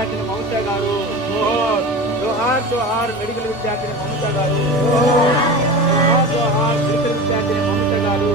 విద్యార్థిని మమత గారు, జోహార్ జోహార్ మెడికల్ విద్యార్థిని మమత గారు, జోహార్ జోహార్ మెడికల్ విద్యార్థిని మమత గారు.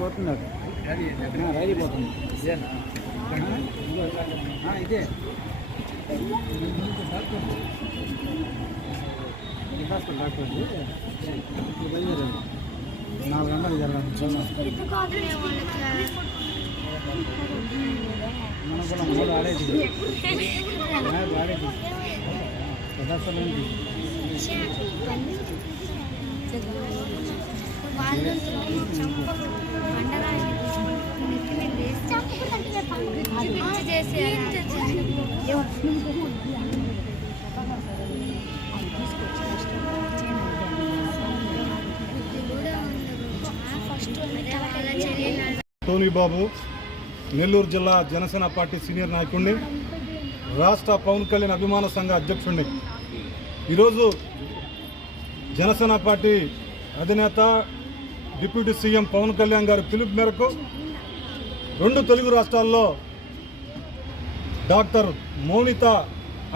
పోతున్నారు రైలు పోతుంది ఇదే హాస్పిటల్ డాక్టర్ బయలుదేరారు 4 గంటలు జరగాలి మన కూడా మూడు ఆడేది ప్రదర్శన టోనీ బాబు నెల్లూరు జిల్లా జనసేన పార్టీ సీనియర్ నాయకుడిని, రాష్ట్ర పవన్ కళ్యాణ్ అభిమాన సంఘ అధ్యక్షుడిని. ఈరోజు జనసేన పార్టీ అధినేత డిప్యూటీ సీఎం పవన్ కళ్యాణ్ గారి పిలుపు మేరకు 2 తెలుగు రాష్ట్రాల్లో డాక్టర్ మౌనిత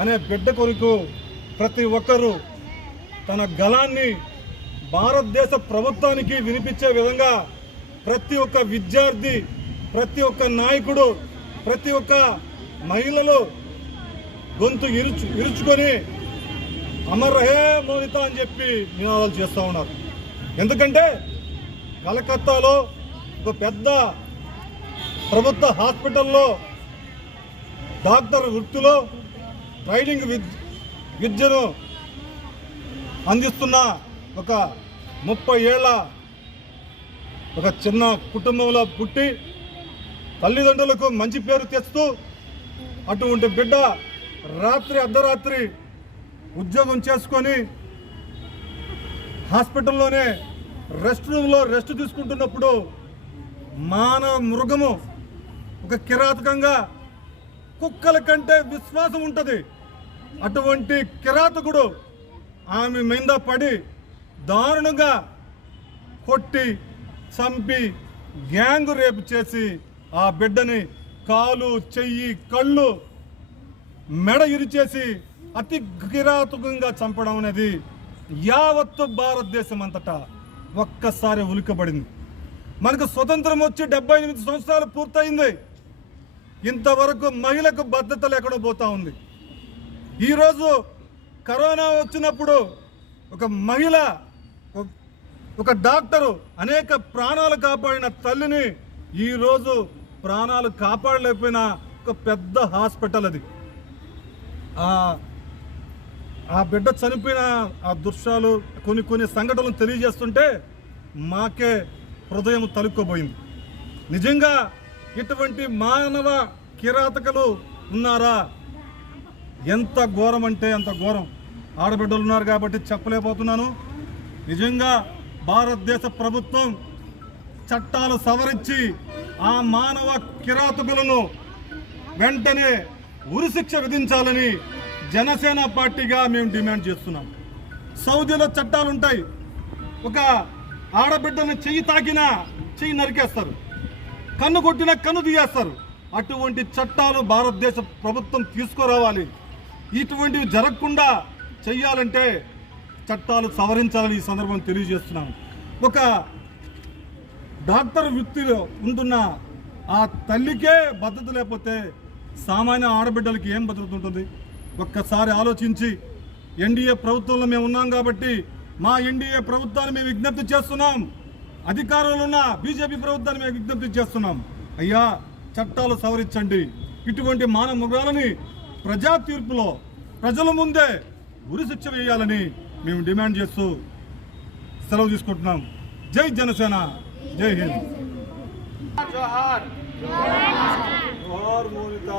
అనే బిడ్డ కొరకు ప్రతి ఒక్కరూ తన గళాన్ని భారతదేశ ప్రభుత్వానికి వినిపించే విధంగా ప్రతి ఒక్క విద్యార్థి, ప్రతి ఒక్క నాయకుడు, ప్రతి ఒక్క మహిళలు గొంతు ఇరుచుకొని అమర్ రహే మౌనిత అని చెప్పి నినాదాలు చేస్తూ ఉన్నారు. ఎందుకంటే కలకత్తాలో ఒక పెద్ద ప్రభుత్వ హాస్పిటల్లో డాక్టర్ వృత్తిలో ట్రైనింగ్ విద్యను అందిస్తున్న ఒక 30 ఏళ్ల ఒక చిన్న కుటుంబంలో పుట్టి తల్లిదండ్రులకు మంచి పేరు తెస్తూ అటువంటి బిడ్డ అర్ధరాత్రి ఉద్యోగం చేసుకొని హాస్పిటల్లోనే రెస్ట్ రూమ్లో రెస్ట్ తీసుకుంటున్నప్పుడు మానవ మృగము ఒక కిరాతకంగా కుక్కల కంటే విశ్వాసం ఉంటుంది. అటువంటి కిరాతకుడు ఆమె మీద పడి దారుణంగా కొట్టి చంపి గ్యాంగ్ రేపు చేసి ఆ బిడ్డని కాలు, చెయ్యి, కళ్ళు, మెడ ఇరిచేసి అతి కిరాతకంగా చంపడం అనేది యావత్తు భారతదేశం అంతటా ఒక్కసారి ఉలికబడింది. మనకు స్వతంత్రం వచ్చి 78 సంవత్సరాలు పూర్తయింది. ఇంతవరకు మహిళకు భద్రత లేకుండా పోతా ఉంది. ఈరోజు కరోనా వచ్చినప్పుడు ఒక మహిళ, ఒక డాక్టరు అనేక ప్రాణాలు కాపాడిన తల్లిని ఈరోజు ప్రాణాలు కాపాడలేకపోయిన ఒక పెద్ద హాస్పిటల్ అది. ఆ బిడ్డ చనిపోయిన ఆ దృశ్యాలు కొన్ని సంఘటనలు తెలియజేస్తుంటే మాకే హృదయం తలుక్కోబోయింది. నిజంగా ఇటువంటి మానవ కిరాతకులు ఉన్నారా? ఎంత ఘోరం అంటే అంత ఘోరం. ఆడబిడ్డలు ఉన్నారు కాబట్టి చెప్పలేకపోతున్నాను. నిజంగా భారతదేశ ప్రభుత్వం చట్టాలు సవరించి ఆ మానవ కిరాతకులను వెంటనే ఉరిశిక్ష విధించాలని జనసేన పార్టీగా మేము డిమాండ్ చేస్తున్నాం. సౌదీలో చట్టాలు ఉంటాయి. ఒక ఆడబిడ్డను చెయ్యి తాకినా చెయ్యి నరికేస్తారు, కన్ను కొట్టినా కన్ను తీయేస్తారు. అటువంటి చట్టాలు భారతదేశ ప్రభుత్వం తీసుకురావాలి. ఇటువంటివి జరగకుండా చెయ్యాలంటే చట్టాలు సవరించాలని ఈ సందర్భం తెలియజేస్తున్నాను. ఒక డాక్టర్ వృత్తిలో ఉంటున్న ఆ తల్లికే భద్రత లేకపోతే సామాన్య ఆడబిడ్డలకి ఏం భద్రత ఉంటుంది? ఒక్కసారి ఆలోచించి, ఎన్డీఏ ప్రభుత్వంలో మేము ఉన్నాం కాబట్టి మా ఎన్డీఏ ప్రభుత్వాన్ని మేము విజ్ఞప్తి చేస్తున్నాం, అధికారంలో ఉన్న బీజేపీ ప్రభుత్వాన్ని మేము విజ్ఞప్తి చేస్తున్నాం. అయ్యా, చట్టాలు సవరించండి. ఇటువంటి మానవ మృగాలని ప్రజా తీర్పులో ప్రజల ముందే ఉరిశిక్ష వేయాలని మేము డిమాండ్ చేస్తూ సెలవు తీసుకుంటున్నాం. జై జనసేన, జై హింద్. జోహార్ జోహార్ మోనిత.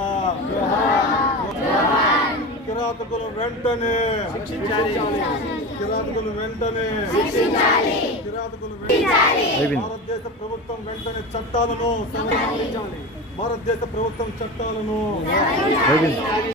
కిరాతకులు వెంటనే భారతదేశ ప్రభుత్వం వెంటనే చట్టాలను